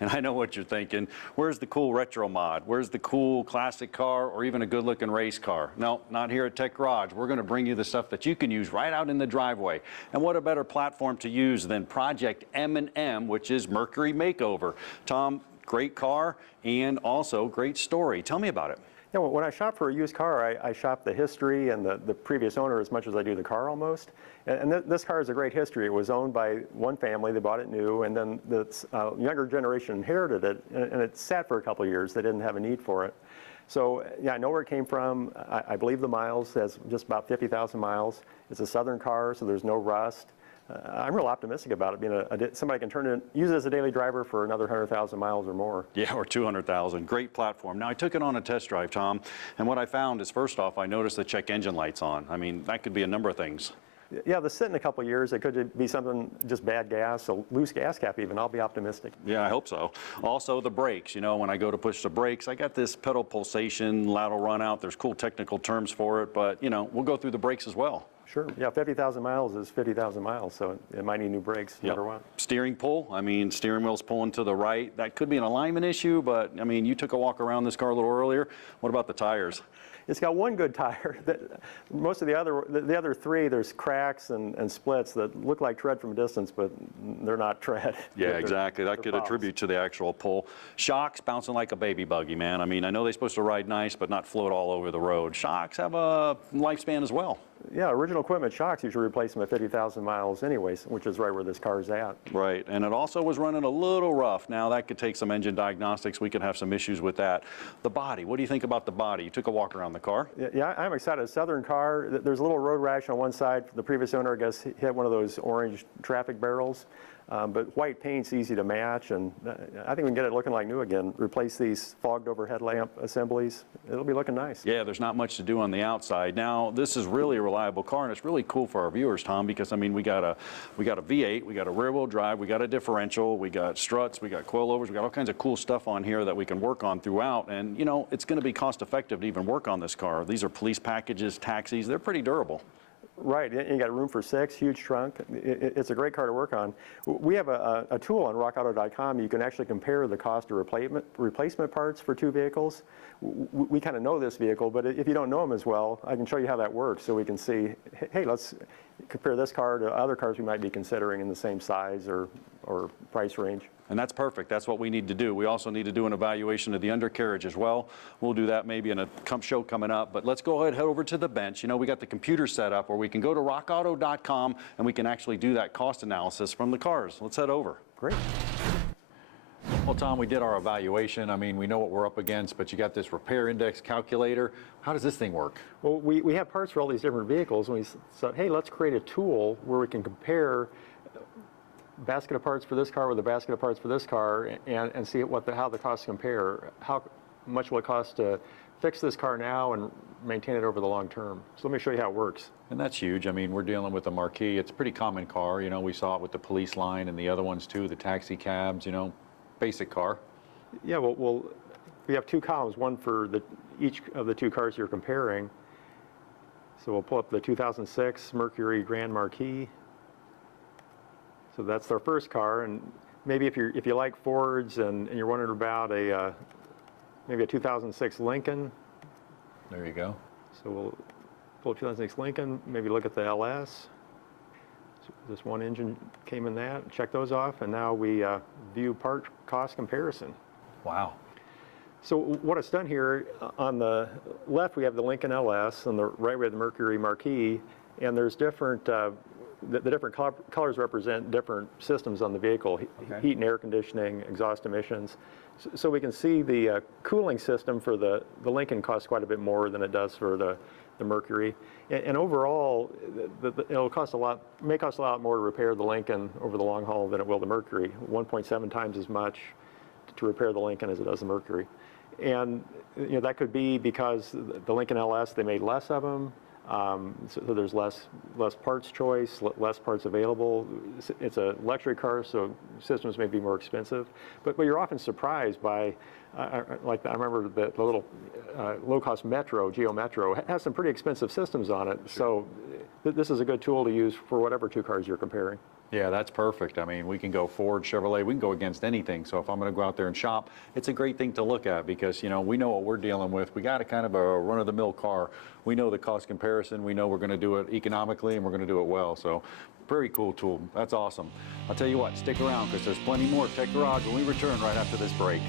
And I know what you're thinking. Where's the cool retro mod? Where's the cool classic car or even a good-looking race car? No, not here at TechGarage. We're going to bring you the stuff that you can use right out in the driveway. And what a better platform to use than Project M&M, which is Mercury Makeover. Tom, great car and also great story. Tell me about it. Yeah, well, when I shop for a used car, I shop the history and the previous owner as much as I do the car almost. And this car has a great history. It was owned by one family. They bought it new, and then the younger generation inherited it, and it sat for a couple of years. They didn't have a need for it. So, yeah, I know where it came from. I believe the miles has just about 50,000 miles. It's a Southern car, so there's no rust. I'm real optimistic about it being somebody can use it as a daily driver for another 100,000 miles or more. Yeah, or 200,000. Great platform. Now, I took it on a test drive, Tom, and what I found is, first off, I noticed the check engine light's on. I mean, that could be a number of things. Yeah, the sit in a couple of years, it could be something, just bad gas, a loose gas cap even. I'll be optimistic. Yeah, I hope so. Also, the brakes. You know, when I go to push the brakes, I got this pedal pulsation, lateral run out. There's cool technical terms for it, but, you know, we'll go through the brakes as well. Sure. Yeah, 50,000 miles is 50,000 miles, so it might need new brakes, no matter what. Steering pull, I mean, steering wheel's pulling to the right. That could be an alignment issue, but, I mean, you took a walk around this car a little earlier. What about the tires? It's got one good tire. Most of the other three, there's cracks and splits that look like tread from a distance, but they're not tread. Yeah, exactly. That could attribute to the actual pull. Shocks bouncing like a baby buggy, man. I mean, I know they're supposed to ride nice, but not float all over the road. Shocks have a lifespan as well. Yeah, original equipment shocks, you should replace them at 50,000 miles anyways, which is right where this car's at. Right, and it also was running a little rough. Now, that could take some engine diagnostics. We could have some issues with that. The body, what do you think about the body? You took a walk around the car. Yeah, I'm excited. Southern car, there's a little road rash on one side. The previous owner, I guess, hit one of those orange traffic barrels. But white paint's easy to match, and I think we can get it looking like new again. Replace these fogged over headlamp assemblies. It'll be looking nice. Yeah, there's not much to do on the outside. Now, this is really a reliable car, and it's really cool for our viewers, Tom, because, I mean, we got a V8, we got a rear-wheel drive, we got a differential, we got struts, we got coilovers, we got all kinds of cool stuff on here that we can work on throughout. And, you know, it's going to be cost-effective to even work on this car. These are police packages, taxis. They're pretty durable. Right, and you got room for 6, huge trunk. It's a great car to work on. We have a tool on RockAuto.com. You can actually compare the cost of replacement parts for two vehicles. We kind of know this vehicle, but if you don't know them as well, I can show you how that works so we can see, hey, let's compare this car to other cars we might be considering in the same size or price range. And that's perfect. That's what we need to do. We also need to do an evaluation of the undercarriage as well. We'll do that maybe in a show coming up. But let's go ahead and head over to the bench. You know, we got the computer set up where we can go to rockauto.com and we can actually do that cost analysis from the cars. Let's head over. Great. Well, Tom, we did our evaluation. I mean, we know what we're up against, but you got this repair index calculator. How does this thing work? Well, we have parts for all these different vehicles, and we said, hey, let's create a tool where we can compare basket of parts for this car with a basket of parts for this car and see how the costs compare. How much will it cost to fix this car now and maintain it over the long term? So let me show you how it works. And that's huge. I mean, we're dealing with a Marquis. It's a pretty common car. You know, we saw it with the police line and the other ones too, the taxi cabs, you know, basic car. Yeah, well we have two columns, one for each of the two cars you're comparing. So we'll pull up the 2006 Mercury Grand Marquis. So that's our first car, and maybe if you like Fords and you're wondering about maybe a 2006 Lincoln. There you go. So we'll pull up 2006 Lincoln, maybe look at the LS. So this one engine came in that, check those off, and now we view part cost comparison. Wow. So what it's done here, on the left we have the Lincoln LS, on the right we have the Mercury Marquis, and there's different the different colors represent different systems on the vehicle, okay. Heat and air conditioning, exhaust emissions. So we can see the cooling system for the Lincoln costs quite a bit more than it does for the Mercury. And overall, it'll cost may cost a lot more to repair the Lincoln over the long haul than it will the Mercury. 1.7 times as much to repair the Lincoln as it does the Mercury. And you know, that could be because the Lincoln LS, they made less of them. So there's less parts choice, less parts available. It's a luxury car, so systems may be more expensive. But you're often surprised by, like I remember the little low-cost Metro, Geo Metro, has some pretty expensive systems on it. Sure. So this is a good tool to use for whatever two cars you're comparing. Yeah, that's perfect. I mean, we can go Ford, Chevrolet, we can go against anything. So if I'm going to go out there and shop, it's a great thing to look at because, you know, we know what we're dealing with. We got a kind of a run-of-the-mill car. We know the cost comparison. We know we're going to do it economically and we're going to do it well. So very cool tool. That's awesome. I'll tell you what, stick around because there's plenty more Tech Garage when we return right after this break.